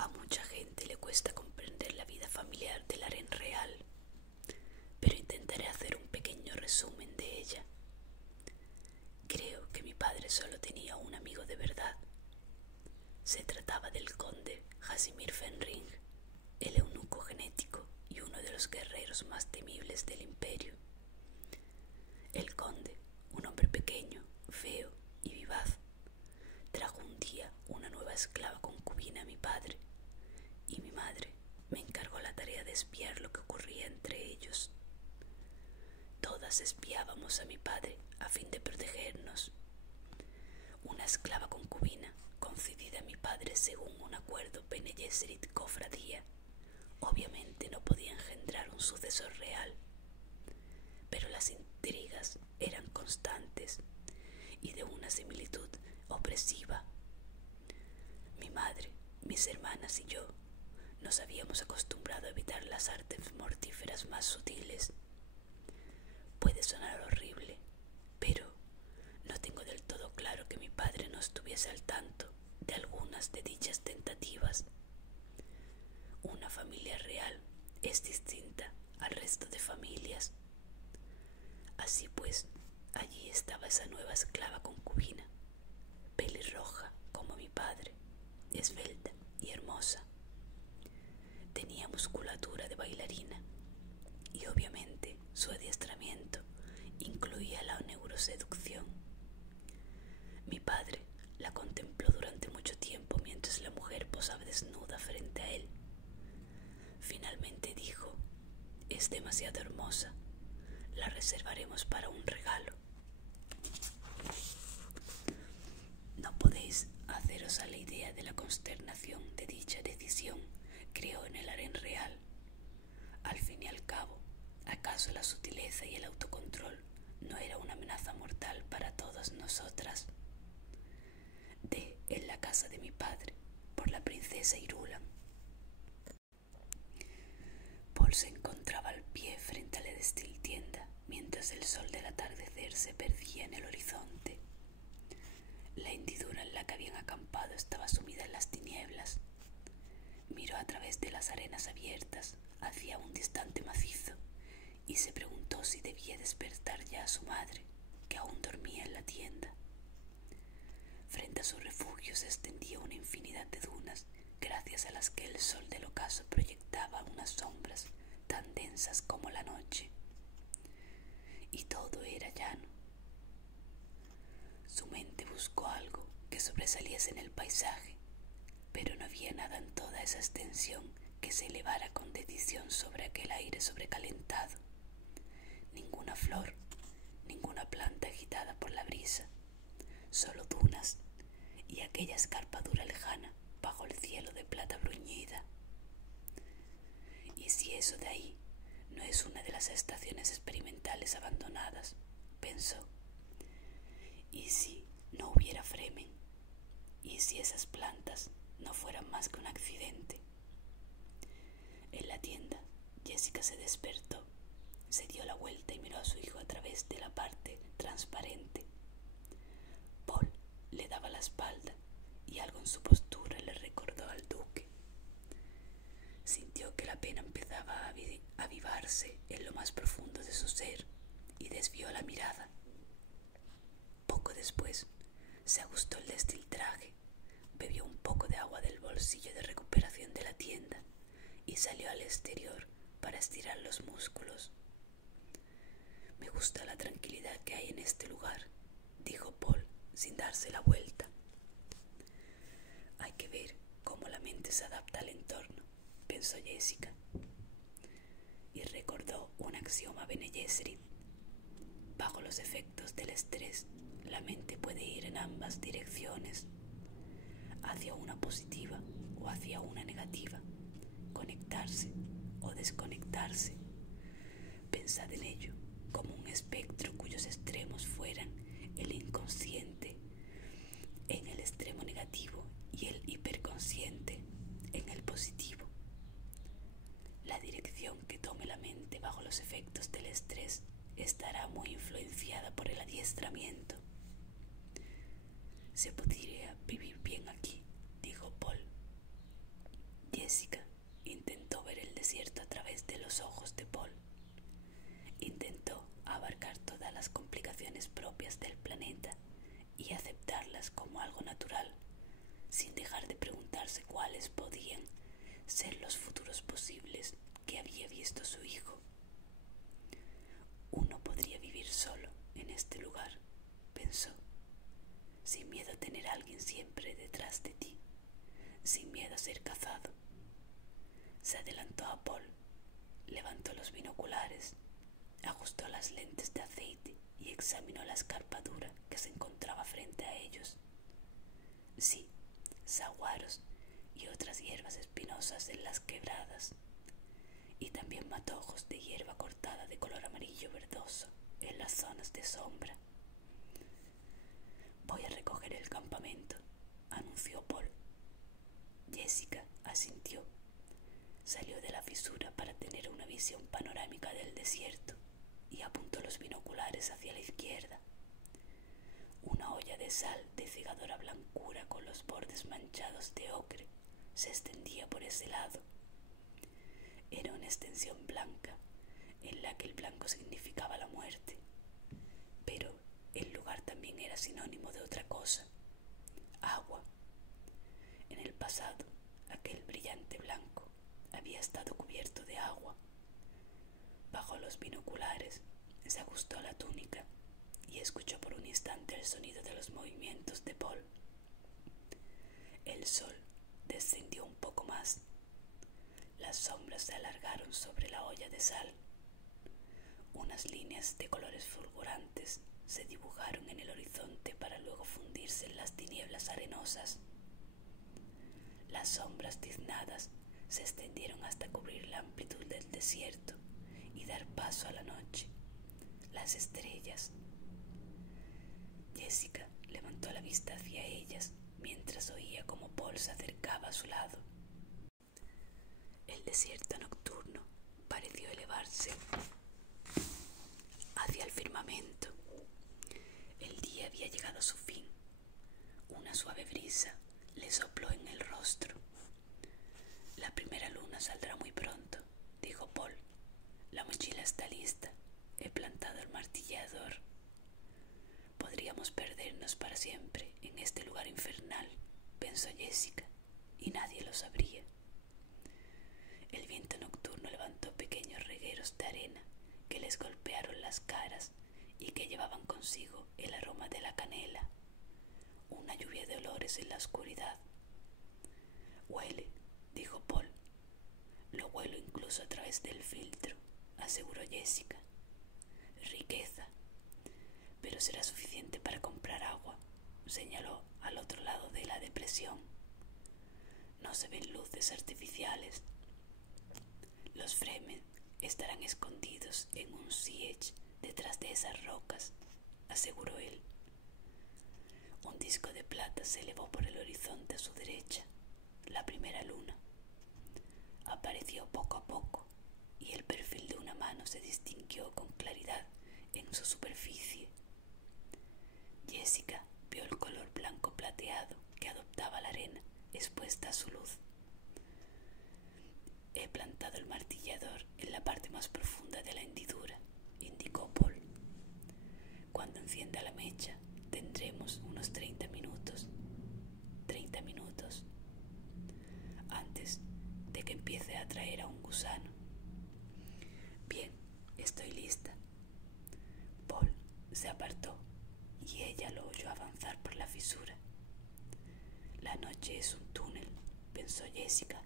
A mucha gente le cuesta comprender la vida familiar del harén real, pero intentaré hacer un pequeño resumen de ella. Creo que mi padre solo tenía un amigo de verdad. Se trataba del conde Casimir Fenring, el eunuco genético y uno de los guerreros más temibles del imperio. El conde, un hombre pequeño, feo y vivaz, trajo un día una nueva esclava concubina a mi padre, y mi madre me encargó la tarea de espiar lo que ocurría entre ellos. Todas espiábamos a mi padre a fin de protegernos. Una esclava concubina, concedida a mi padre según un acuerdo Bene Gesserit cofradía, obviamente no podía engendrar un sucesor real, pero las intrigas eran constantes y de una similitud opresiva. Mi madre, mis hermanas y yo nos habíamos acostumbrado a evitar las artes mortíferas más sutiles. Puede sonar horrible, pero no tengo del todo claro que mi padre no estuviese al tanto de algunas de dichas tentativas. Una familia real es distinta al resto de familias. Así pues, allí estaba esa nueva esclava concubina, pelirroja como mi padre, esbelta y hermosa. Tenía musculatura de bailarina y obviamente su adiestramiento incluía la neuroseducción. Mi padre la contempló durante mucho tiempo mientras la mujer posaba desnuda frente a él. Finalmente dijo: «Es demasiado hermosa, la reservaremos para un regalo». No podéis haceros a la idea de la consternación de dicha decisión creó en el harén real. Al fin y al cabo, ¿acaso la sutileza y el autocontrol no era una amenaza mortal para todas nosotras? En la casa de mi padre, por la princesa Irulan. Paul se encontraba al pie frente a la destiltienda mientras el sol del atardecer se perdía en el horizonte. La hendidura en la que habían acampado estaba sumida en las tinieblas. Miró a través de las arenas abiertas hacia un distante macizo y se preguntó si debía despertar ya a su madre, que aún dormía en la tienda. Frente a su refugio se extendía una infinidad de dunas, gracias a las que el sol del ocaso proyectaba unas sombras tan densas como la noche. Y todo era llano. Su mente buscó algo que sobresaliese en el paisaje, pero no había nada en toda esa extensión que se elevara con decisión sobre aquel aire sobrecalentado. Ninguna flor, ninguna planta agitada por la brisa, solo dunas y aquella escarpadura lejana bajo el cielo de plata bruñida. ¿Y si eso de ahí no es una de las estaciones experimentales abandonadas?, pensó. ¿Y si no hubiera Fremen? ¿Y si esas plantas no fueran más que un accidente? En la tienda, Jessica se despertó, se dio la vuelta y miró a su hijo a través de la parte transparente. Paul le daba la espalda y algo en su postura le recordó al duque. Sintió que la pena empezaba a avivarse en lo más profundo de su ser y desvió la mirada. Poco después se ajustó el destiltraje, bebió un poco de agua del bolsillo de recuperación de la tienda y salió al exterior para estirar los músculos. «Me gusta la tranquilidad que hay en este lugar», dijo Paul sin darse la vuelta. «Hay que ver cómo la mente se adapta al entorno», pensó Jessica, y recordó un axioma Bene Gesserit: bajo los efectos del estrés, la mente puede ir en ambas direcciones, hacia una positiva o hacia una negativa, conectarse o desconectarse. Pensad en ello como un espectro cuyos extremos fueran el inconsciente en el extremo negativo y el hiperconsciente en el positivo. La dirección que tome la mente bajo los efectos del estrés estará muy influenciada por el adiestramiento. «Se podría vivir bien aquí», dijo Paul. propias del planeta y aceptarlas como algo natural, sin dejar de preguntarse cuáles podían ser los futuros posibles que había visto su hijo. Uno podría vivir solo en este lugar, pensó, sin miedo a tener a alguien siempre detrás de ti, sin miedo a ser cazado. Se adelantó a Paul, levantó los binoculares, ajustó las lentes de aceite y examinó la escarpadura que se encontraba frente a ellos. Sí, saguaros y otras hierbas espinosas en las quebradas, y también matojos de hierba cortada de color amarillo verdoso en las zonas de sombra. Voy a recoger el campamento, anunció Paul. Jessica asintió. Salió de la fisura para tener una visión panorámica del desierto y apuntó los binoculares hacia la izquierda. Una olla de sal de cegadora blancura con los bordes manchados de ocre se extendía por ese lado. Era una extensión blanca en la que el blanco significaba la muerte, pero el lugar también era sinónimo de otra cosa: agua. En el pasado, aquel brillante blanco había estado cubierto de agua. Bajó los binoculares, se ajustó a la túnica y escuchó por un instante el sonido de los movimientos de Paul. El sol descendió un poco más. Las sombras se alargaron sobre la olla de sal. Unas líneas de colores fulgurantes se dibujaron en el horizonte para luego fundirse en las tinieblas arenosas. Las sombras tiznadas se extendieron hasta cubrir la amplitud del desierto y dar paso a la noche, las estrellas. Jessica levantó la vista hacia ellas mientras oía cómo Paul se acercaba a su lado. El desierto nocturno pareció elevarse hacia el firmamento. El día había llegado a su fin. Una suave brisa le sopló en el rostro. La primera luna saldrá muy pronto, dijo Paul. La mochila está lista. He plantado el martillador. Podríamos perdernos para siempre en este lugar infernal, pensó Jessica, y nadie lo sabría. El viento nocturno levantó pequeños regueros de arena que les golpearon las caras y que llevaban consigo el aroma de la canela, una lluvia de olores en la oscuridad. Huele, dijo Paul. Lo huelo incluso a través del filtro, aseguró Jessica. Riqueza. Pero será suficiente para comprar agua, señaló al otro lado de la depresión. No se ven luces artificiales. Los Fremen estarán escondidos en un siege detrás de esas rocas, aseguró él. Un disco de plata se elevó por el horizonte a su derecha, la primera luna. Apareció poco a poco y el perfil de una mano se distinguió con claridad en su superficie. Jessica vio el color blanco plateado que adoptaba la arena expuesta a su luz. He plantado el martillador en la parte más profunda de la hendidura, indicó Paul. Cuando encienda la mecha, tendremos unos 30 minutos. 30 minutos. Antes de que empiece a atraer a un gusano. Bien, estoy lista. Paul se apartó y ella lo oyó avanzar por la fisura. La noche es un túnel, pensó Jessica,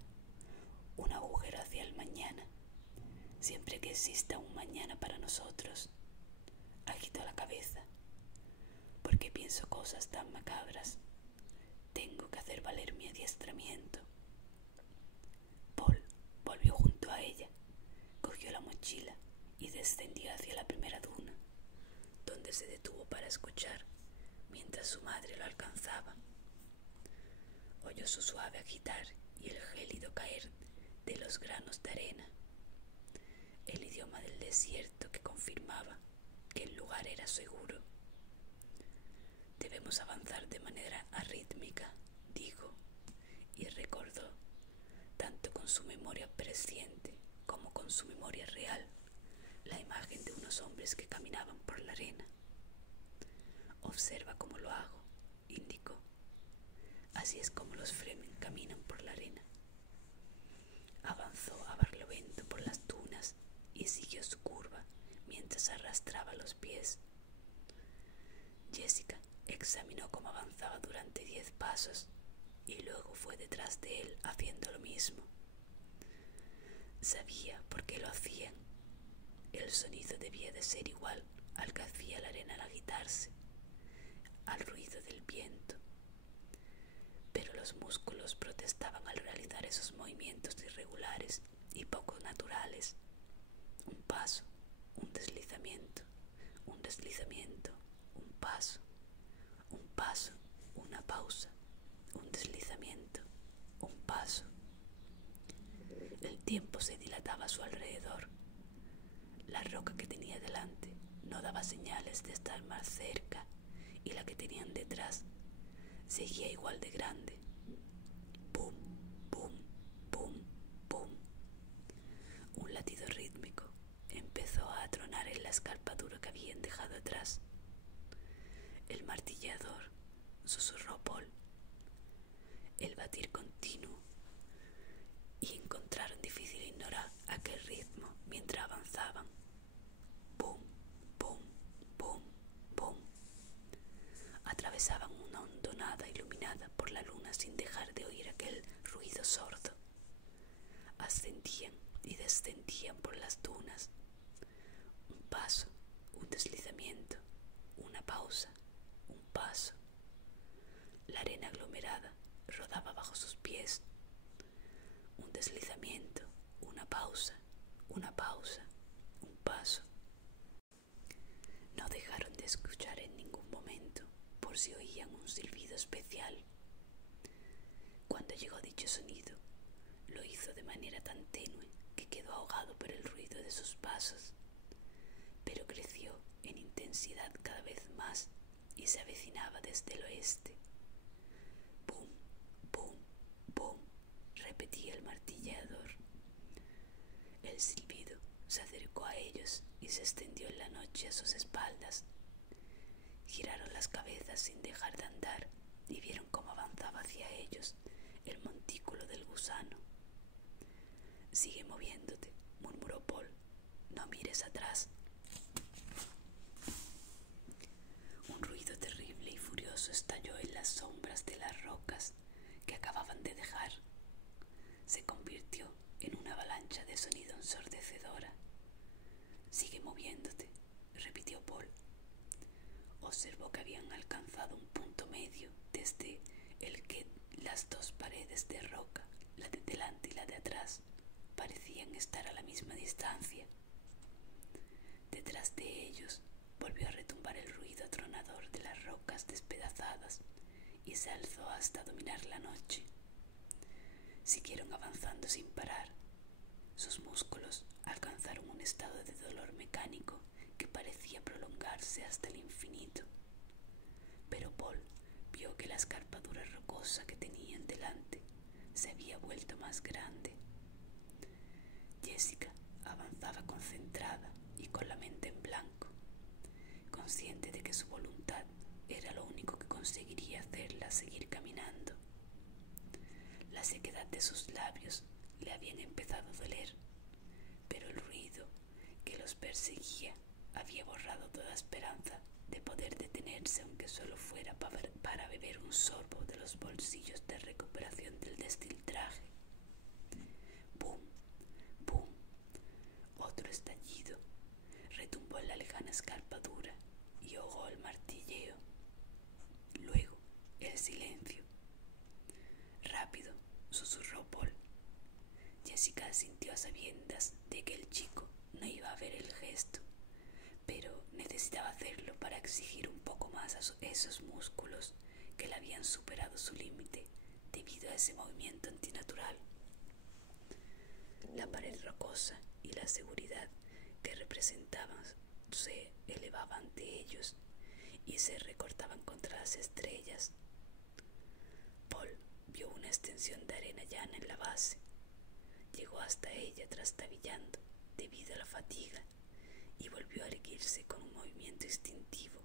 un agujero hacia el mañana, siempre que exista un mañana para nosotros. Agitó la cabeza. ¿Por qué pienso cosas tan macabras? Tengo que hacer valer mi adiestramiento. Paul volvió junto a ella, cogió la mochila y descendió hacia la primera duna, donde se detuvo para escuchar mientras su madre lo alcanzaba. Oyó su suave agitar y el gélido caer de los granos de arena, el idioma del desierto que confirmaba que el lugar era seguro. Debemos avanzar de manera arrítmica, dijo, y recordó, tanto con su memoria presciente como con su memoria real, la imagen de unos hombres que caminaban por la arena. Observa cómo lo hago, indicó. Así es como los Fremen caminan por la arena. Avanzó a barlovento por las dunas y siguió su curva mientras arrastraba los pies. Jessica examinó cómo avanzaba durante 10 pasos y luego fue detrás de él haciendo lo mismo. Sabía por qué lo hacían. El sonido debía de ser igual al que hacía la arena al agitarse, al ruido del viento. Pero los músculos protestaban al realizar esos movimientos irregulares y poco naturales. Un paso, un deslizamiento, un deslizamiento, un paso, una pausa, un deslizamiento, un paso. El tiempo se dilataba a su alrededor. La roca que tenía delante no daba señales de estar más cerca y la que tenían detrás seguía igual de grande. Pum, pum, pum, pum. Un latido rítmico empezó a tronar en la escarpadura que habían dejado atrás. El martillador, susurró Paul. El batir continuo, y encontraron difícil ignorar aquel ritmo mientras avanzaban. Pum, pum, pum, pum. Atravesaban una hondonada iluminada por la luna sin dejar de oír aquel ruido sordo. Ascendían y descendían por las dunas. Un paso, un deslizamiento, una pausa, un paso. La arena aglomerada rodaba bajo sus pies. Un deslizamiento, una pausa, un paso. No dejaron de escuchar en ningún momento por si oían un silbido especial. Cuando llegó dicho sonido, lo hizo de manera tan tenue que quedó ahogado por el ruido de sus pasos, pero creció en intensidad cada vez más y se avecinaba desde el oeste. Pum, pum, pum, repetía el martillador. El silbido se acercó a ellos y se extendió en la noche a sus espaldas. Giraron las cabezas sin dejar de andar y vieron cómo avanzaba hacia ellos el montículo del gusano. Sigue moviéndote, murmuró Paul. No mires atrás. Un ruido terrible y furioso estalló en las sombras de las rocas que acababan de dejar. Se convirtió en una avalancha de sonido ensordecedora. Sigue moviéndote, repitió Paul. Observó que habían alcanzado un punto medio desde el que las dos paredes de roca, la de delante y la de atrás, parecían estar a la misma distancia. Detrás de ellos volvió a retumbar el ruido atronador de las rocas despedazadas y se alzó hasta dominar la noche. Siguieron avanzando sin parar. Sus músculos alcanzaron un estado de dolor mecánico que parecía prolongarse hasta el infinito. Pero Paul vio que la escarpadura rocosa que tenían delante se había vuelto más grande. Jessica avanzaba concentrada y con la mente en blanco, consciente de que su voluntad era lo único que conseguiría hacerla seguir caminando. La sequedad de sus labios le habían empezado a doler, pero el ruido que los perseguía había borrado toda esperanza de poder detenerse, aunque solo fuera para beber un sorbo de los bolsillos de recuperación del destiltraje. ¡Bum! ¡Bum! Otro estallido retumbó en la lejana escarpadura y ahogó el martilleo. Luego, el silencio. Rápido, susurró Paul. Jessica sintió a sabiendas de que el chico no iba a ver el gesto, pero necesitaba hacerlo para exigir un poco más a esos músculos que le habían superado su límite debido a ese movimiento antinatural. La pared rocosa y la seguridad que representaban se elevaban ante ellos y se recortaban contra las estrellas. Paul vio una extensión de arena llana en la base. Llegó hasta ella trastabillando debido a la fatiga y volvió a erguirse con un movimiento instintivo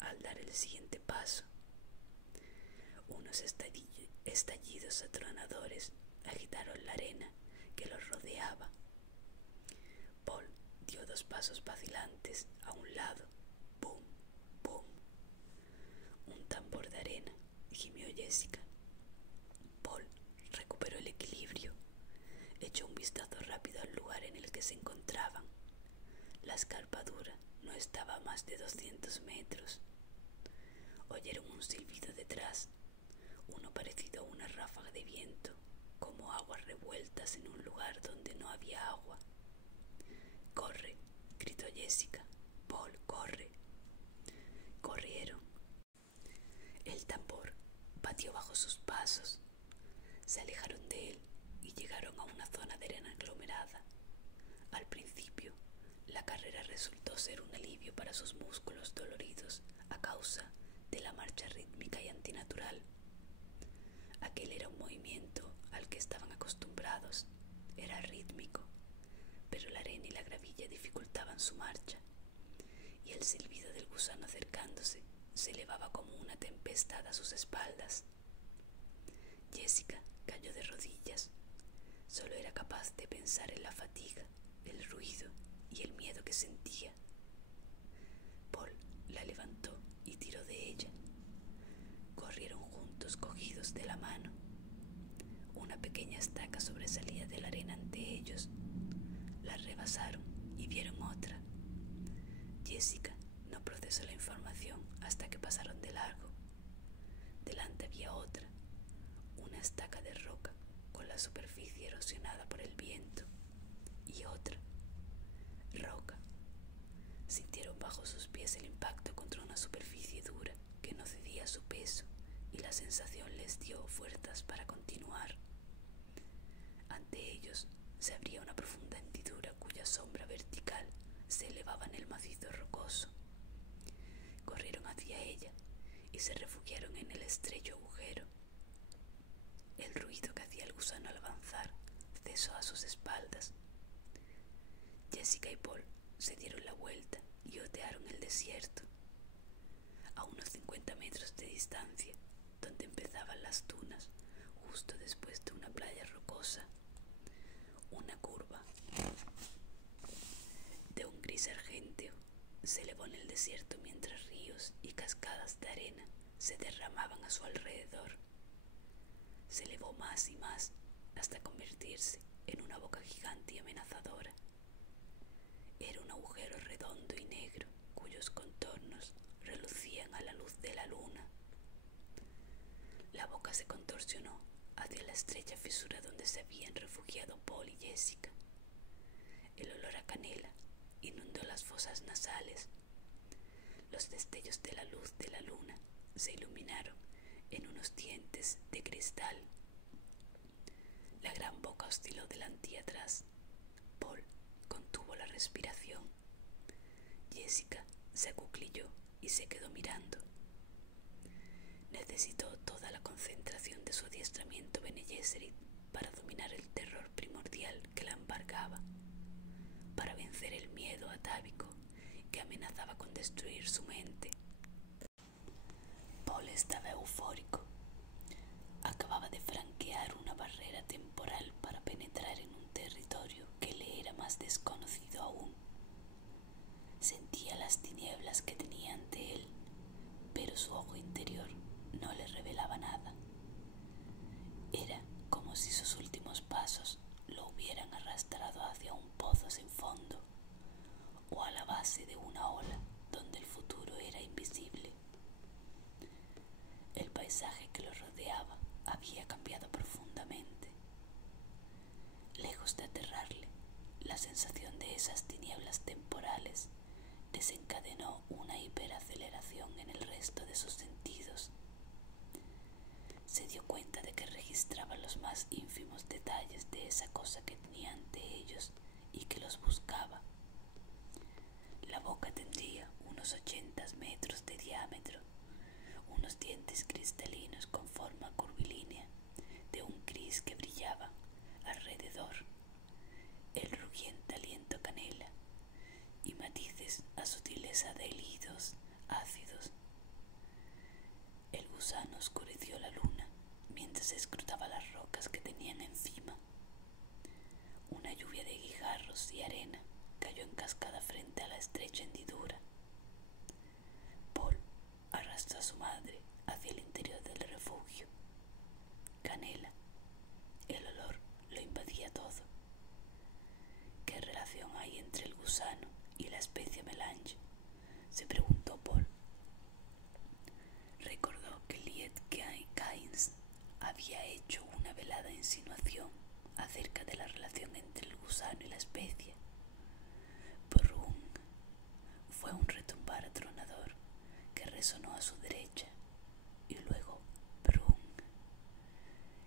al dar el siguiente paso. Unos estallidos atronadores agitaron la arena que los rodeaba. Paul dio 2 pasos vacilantes a un lado. ¡Bum! ¡Bum! Un tambor de arena, gimió Jessica. Paul recuperó el equilibrio. Echó un vistazo rápido al lugar en el que se encontraban. La escarpadura no estaba a más de 200 metros. Oyeron un silbido detrás, uno parecido a una ráfaga de viento, como aguas revueltas en un lugar donde no había agua. «¡Corre!», gritó Jessica. «Paul, corre». Corrieron. El tambor batió bajo sus pasos. Se alejaron de él y llegaron a una zona de arena aglomerada. Al principio, la carrera resultó ser un alivio para sus músculos doloridos a causa de la marcha rítmica y antinatural. Aquel era un movimiento al que estaban acostumbrados. Era rítmico, pero la arena y la gravilla dificultaban su marcha, y el silbido del gusano acercándose se elevaba como una tempestad a sus espaldas. Jessica cayó de rodillas. Solo era capaz de pensar en la fatiga, el ruido y el miedo que sentía. Paul la levantó y tiró de ella. Corrieron juntos cogidos de la mano. Una pequeña estaca sobresalía de la arena ante ellos. La rebasaron y vieron otra. Jessica no procesó la información hasta que pasaron de largo. Delante había otra, una estaca de roca con la superficie erosionada por el viento, y otra, roca. Sintieron bajo sus pies el impacto contra una superficie dura que no cedía a su peso, y la sensación les dio fuerzas para continuar. Ante ellos se abría una profunda hendidura cuya sombra vertical se elevaba en el macizo rocoso. Corrieron hacia ella y se refugiaron en el estrecho agujero. El ruido que hacía el gusano al avanzar cesó a sus espaldas. Jessica y Paul se dieron la vuelta y otearon el desierto. A unos 50 metros de distancia, donde empezaban las dunas, justo después de una playa rocosa, una curva de un gris argénteo se elevó en el desierto mientras ríos y cascadas de arena se derramaban a su alrededor. Se elevó más y más hasta convertirse en una boca gigante y amenazadora. Era un agujero redondo y negro cuyos contornos relucían a la luz de la luna. La boca se contorsionó hacia la estrecha fisura donde se habían refugiado Paul y Jessica. El olor a canela inundó las fosas nasales. Los destellos de la luz de la luna se iluminaron en unos dientes de cristal. La gran boca osciló delante y atrás. Paul contuvo la respiración. Jessica se acuclilló y se quedó mirando. Necesitó toda la concentración de su adiestramiento Bene Gesserit para dominar el terror primordial que la embargaba, para vencer el miedo atávico que amenazaba con destruir su mente. Paul estaba eufórico. Acababa de franquear una barrera temporal para penetrar en un territorio que le era más desconocido aún. Sentía las tinieblas que tenía ante él, pero su ojo interior no le revelaba nada. Era como si sus últimos pasos lo hubieran arrastrado hacia un pozo sin fondo o a la base de una ola donde el futuro era invisible. El paisaje que lo rodeaba había cambiado profundamente. Lejos de aterrarle, la sensación de esas tinieblas temporales desencadenó una hiperaceleración en el resto de sus sentidos. Se dio cuenta de que registraba los más ínfimos detalles de esa cosa que tenía ante ellos y que los buscaba. La boca tendría unos 80 metros de diámetro, unos dientes cristalinos con forma curvilínea, de un gris que brillaba alrededor, el rugiente aliento a canela y matices a sutileza de hilidos ácidos gusano oscureció la luna mientras escrutaba las rocas que tenían encima. Una lluvia de guijarros y arena cayó en cascada frente a la estrecha hendidura. Paul arrastró a su madre hacia el interior del refugio. Canela. El olor lo invadía todo. ¿Qué relación hay entre el gusano y la especie melange?, se preguntó Paul. Recordó que Liet Kynes había hecho una velada insinuación acerca de la relación entre el gusano y la especie. Brum. Fue un retumbar atronador que resonó a su derecha, y luego brum.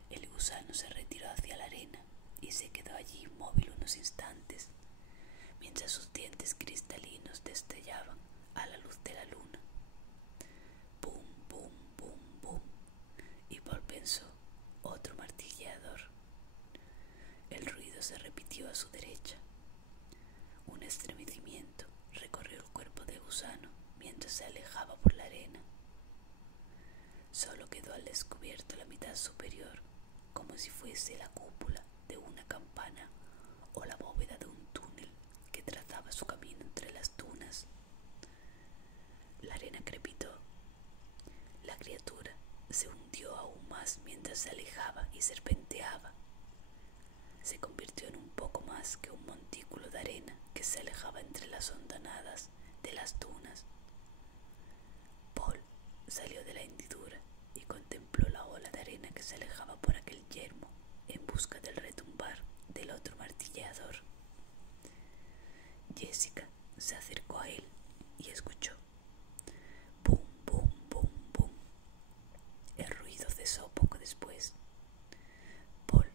El gusano se retiró hacia la arena y se quedó allí inmóvil unos instantes, mientras sus dientes cristalinos destellaban a la luz de la luna. Bum, bum, bum, bum. Y Paul pensó: otro martilleador. El ruido se repitió a su derecha. Un estremecimiento recorrió el cuerpo de gusano mientras se alejaba por la arena. Solo quedó al descubierto la mitad superior, como si fuese la cúpula de una campana o la bóveda de un túnel que trazaba su camino entre las dunas. La arena crepitó. La criatura se hundió aún más mientras se alejaba y serpenteaba. Se convirtió en un poco más que un montículo de arena que se alejaba entre las hondanadas de las dunas. Paul salió de la hendidura y contempló la ola de arena que se alejaba por aquel yermo en busca del retumbar del otro martilleador. Jessica se acercó a él y escuchó. Bum, bum, bum, bum. El ruido cesó poco después. Paul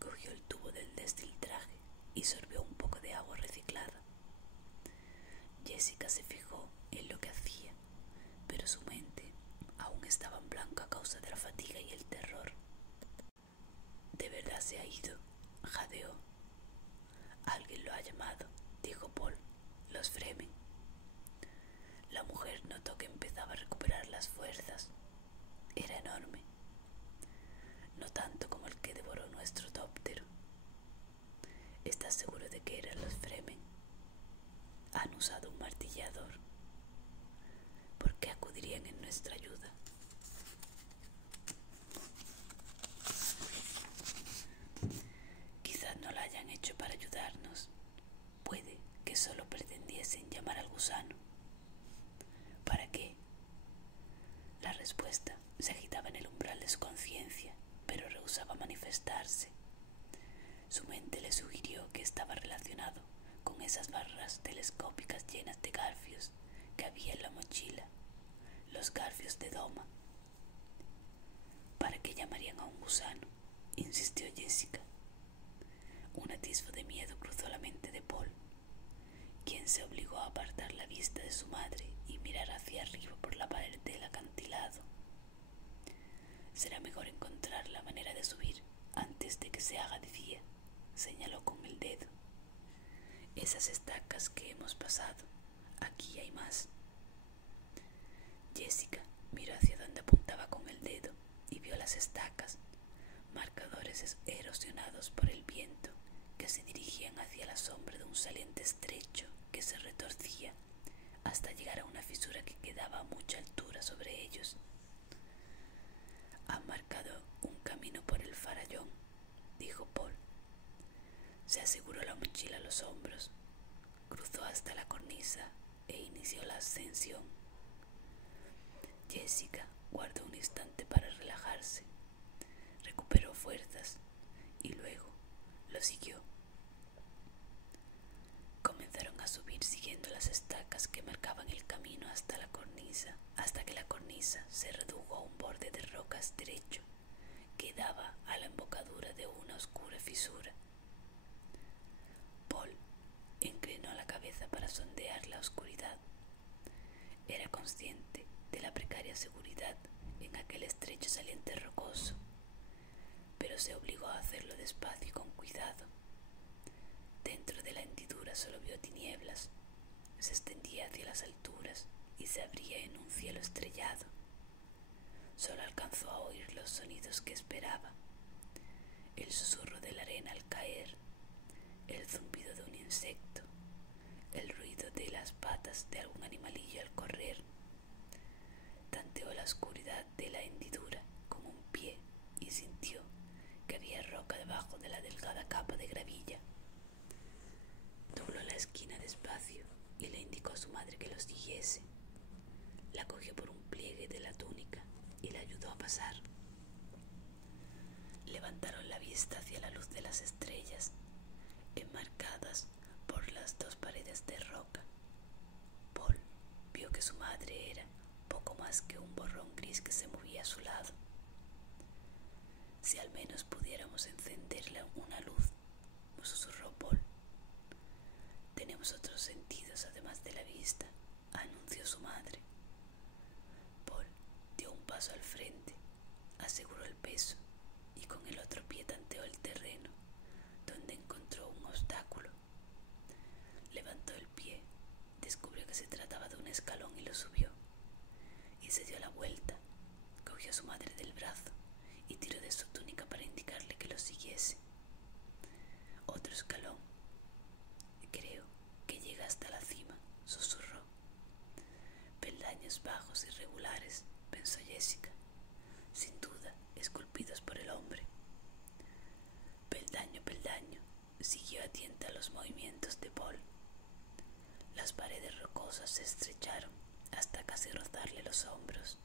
cogió el tubo del destiltraje y sorbió un poco de agua reciclada. Jessica se fijó en lo que hacía, pero su mente aún estaba en blanco a causa de la fatiga y el terror. «¿De verdad se ha ido?», jadeó. «Alguien lo ha llamado», dijo Paul. «Los Fremen». La mujer notó que empezaba a recuperar las fuerzas. Era enorme, no tanto como el que devoró nuestro tóptero. «¿Estás seguro de que eran los Fremen? Han usado un martillador. ¿Por qué acudirían en nuestra ayuda?» «Quizás no lo hayan hecho para ayudarnos. Puede que solo pretendiesen llamar al gusano». «¿Para qué?». La respuesta se agitaba en el umbral de su conciencia, pero rehusaba manifestarse. Su mente le sugirió que estaba relacionado con esas barras telescópicas llenas de garfios que había en la mochila, los garfios de Doma. «¿Para qué llamarían a un gusano?», insistió Jessica. Un atisbo de miedo cruzó la mente de Paul, quien se obligó a apartar la vista de su madre y mirar hacia arriba por la pared del acantilado. «Será mejor encontrar la manera de subir antes de que se haga de día», señaló con el dedo. «Esas estacas que hemos pasado, aquí hay más». Jessica miró hacia donde apuntaba con el dedo y vio las estacas, marcadores erosionados por el viento, que se dirigían hacia la sombra de un saliente estrecho que se retorcía hasta llegar a una fisura que quedaba a mucha altura sobre ellos. «Han marcado un camino por el farallón», dijo Paul. Se aseguró la mochila a los hombros, cruzó hasta la cornisa e inició la ascensión. Jessica guardó un instante para relajarse, recuperó fuerzas y luego lo siguió. Comenzaron a subir siguiendo las estacas que marcaban el camino hasta que la cornisa se redujo a un borde de rocas derecho que daba a la embocadura de una oscura fisura. Paul inclinó la cabeza para sondear la oscuridad. Era consciente de la precaria seguridad en aquel estrecho saliente rocoso, pero se obligó a hacerlo despacio y con cuidado. Dentro de la hendidura solo vio tinieblas. Se extendía hacia las alturas y se abría en un cielo estrellado. Solo alcanzó a oír los sonidos que esperaba: el susurro de la arena al caer, el zumbido de un insecto, el ruido de las patas de algún animalillo al correr. Tanteó la oscuridad de la hendidura con un pie y sintió que había roca debajo de la delgada capa de gravilla. Dobló la esquina despacio y le indicó a su madre que lo siguiese. La cogió por un pliegue de la túnica y la ayudó a pasar. Levantaron la vista hacia la luz de las estrellas, enmarcadas por las dos paredes de roca. Paul vio que su madre era poco más que un borrón gris que se movía a su lado. Si al menos pudiéramos encenderle una luz, susurró Paul. Tenemos otros sentidos además de la vista, anunció su madre. Paul dio un paso al frente, aseguró el peso y con el otro pie tanteó el terreno, donde encontró un obstáculo. Levantó el pie, descubrió que se trataba de un escalón y lo subió. Y se dio la vuelta, cogió a su madre del brazo y tiró de su túnica para indicarle que lo siguiese. Otro escalón. Creo que llega hasta la cima, susurró. Peldaños bajos y regulares, pensó Jessica, sin duda esculpidos por el hombre. Peldaño, peldaño, siguió atenta a los movimientos de Paul. Las paredes rocosas se estrecharon hasta casi rozarle los hombros.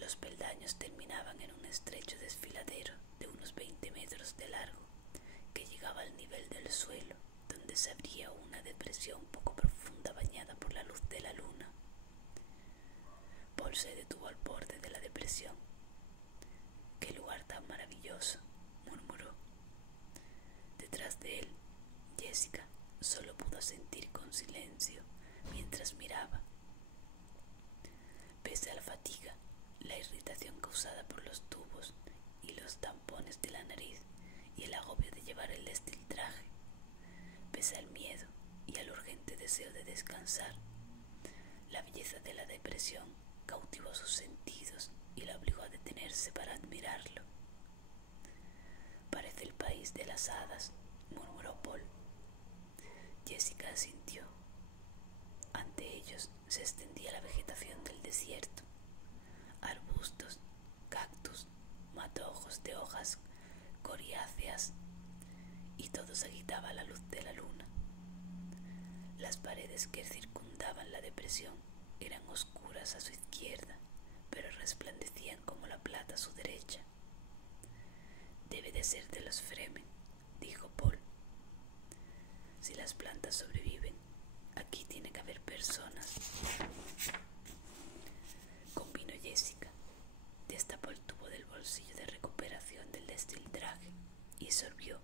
Los peldaños terminaban en un estrecho desfiladero de unos 20 metros de largo que llegaba al nivel del suelo, donde se abría una depresión poco profunda bañada por la luz de la luna. Paul se detuvo al borde de la depresión. «¡Qué lugar tan maravilloso!», murmuró. Detrás de él, Jessica solo pudo sentir con silencio mientras miraba. Pese a la fatiga, la irritación causada por los tubos y los tampones de la nariz y el agobio de llevar el destiltraje, pese al miedo y al urgente deseo de descansar, la belleza de la depresión cautivó sus sentidos y la obligó a detenerse para admirarlo. «Parece el país de las hadas», murmuró Paul. Jessica asintió. Ante ellos se extendía la vegetación del desierto: arbustos, cactus, matojos de hojas coriáceas, y todo se agitaba a la luz de la luna. Las paredes que circundaban la depresión eran oscuras a su izquierda, pero resplandecían como la plata a su derecha. «Debe de ser de los Fremen», dijo Paul. «Si las plantas sobreviven, aquí tiene que haber personas». Convino Jessica. Destapó el tubo del bolsillo de recuperación del destiltraje y sorbió.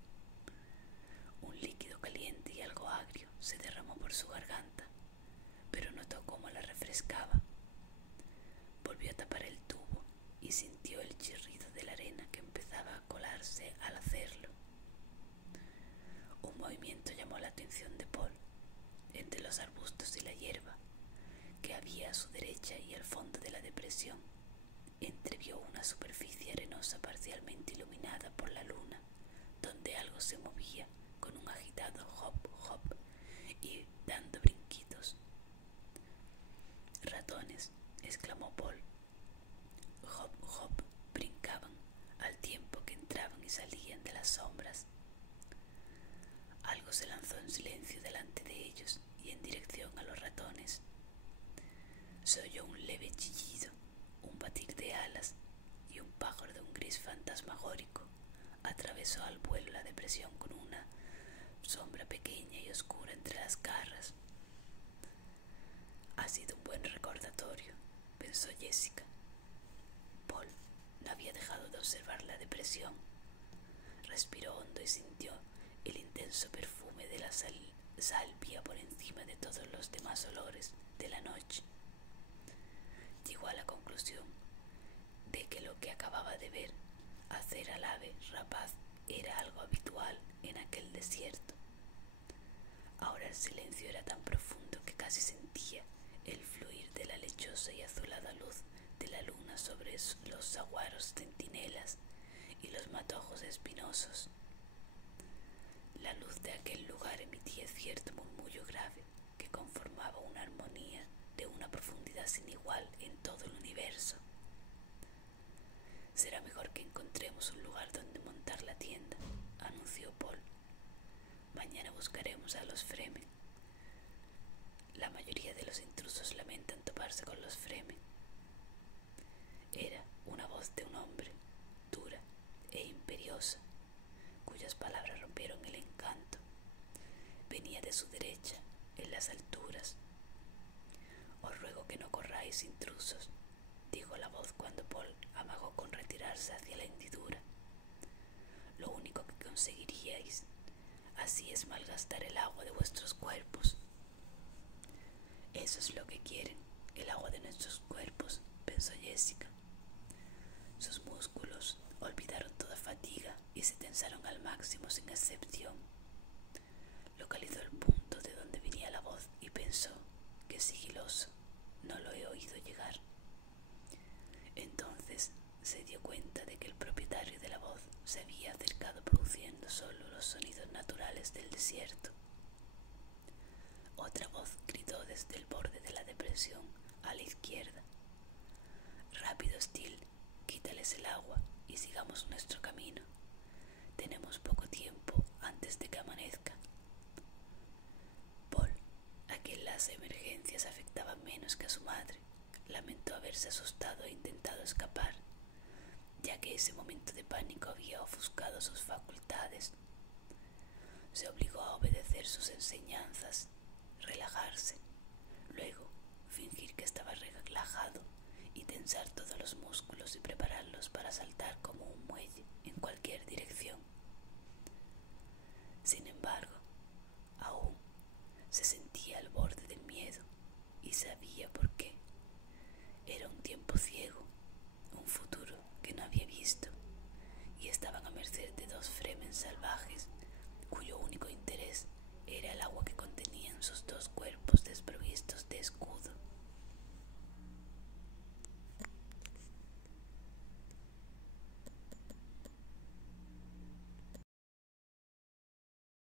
Un líquido caliente y algo agrio se derramó por su garganta, pero notó cómo la refrescaba. Volvió a tapar el tubo y sintió el chirrido de la arena que empezaba a colarse al hacerlo. Un movimiento llamó la atención de Paul. Entre los arbustos y la hierba que había a su derecha y al fondo de la depresión, entrevió una superficie arenosa parcialmente iluminada por la luna, donde algo se movía con un agitado hop hop y dando brinquitos. «Ratones», exclamó Paul. Hop hop brincaban al tiempo que entraban y salían de las sombras. Algo se lanzó en silencio delante de ellos y en dirección a los ratones. Se oyó un leve chillido, un batir de alas, y un pájaro de un gris fantasmagórico atravesó al vuelo la depresión con una sombra pequeña y oscura entre las garras. «Ha sido un buen recordatorio», pensó Jessica. Paul no había dejado de observar la depresión. Respiró hondo y sintió el intenso perfume de la salvia por encima de todos los demás olores de la noche. Llegó a la conclusión de que lo que acababa de ver hacer al ave rapaz era algo habitual en aquel desierto. Ahora el silencio era tan profundo que casi sentía el fluir de la lechosa y azulada luz de la luna sobre los saguaros centinelas y los matojos espinosos. La luz de aquel lugar emitía cierto murmullo grave que conformaba una armonía de una profundidad sin igual en todo el universo. «Será mejor que encontremos un lugar donde montar la tienda», anunció Paul. «Mañana buscaremos a los Fremen. La mayoría de los intrusos lamentan toparse con los Fremen». Era una voz de un hombre, dura e imperiosa, cuyas palabras rompieron el encanto. Venía de su derecha, en las alturas. «Os ruego que no corráis, intrusos», dijo la voz cuando Paul amagó con retirarse hacia la hendidura. «Lo único que conseguiríais así es malgastar el agua de vuestros cuerpos». «Eso es lo que quieren, el agua de nuestros cuerpos», pensó Jessica. Sus músculos olvidaron toda fatiga y se tensaron al máximo sin excepción. Localizó el punto de donde venía la voz y pensó que sigiloso no lo he oído llegar. Entonces se dio cuenta de que el propietario de la voz se había acercado produciendo solo los sonidos naturales del desierto. Otra voz gritó desde el borde de la depresión a la izquierda: «Rápido, Steele, quítales el agua y sigamos nuestro camino. Tenemos poco tiempo antes de que amanezca». Paul, a quien las emergencias afectaban menos que a su madre, lamentó haberse asustado e intentado escapar, ya que ese momento de pánico había ofuscado sus facultades. Se obligó a obedecer sus enseñanzas, relajarse, luego fingir que estaba relajado y tensar todos los músculos y prepararse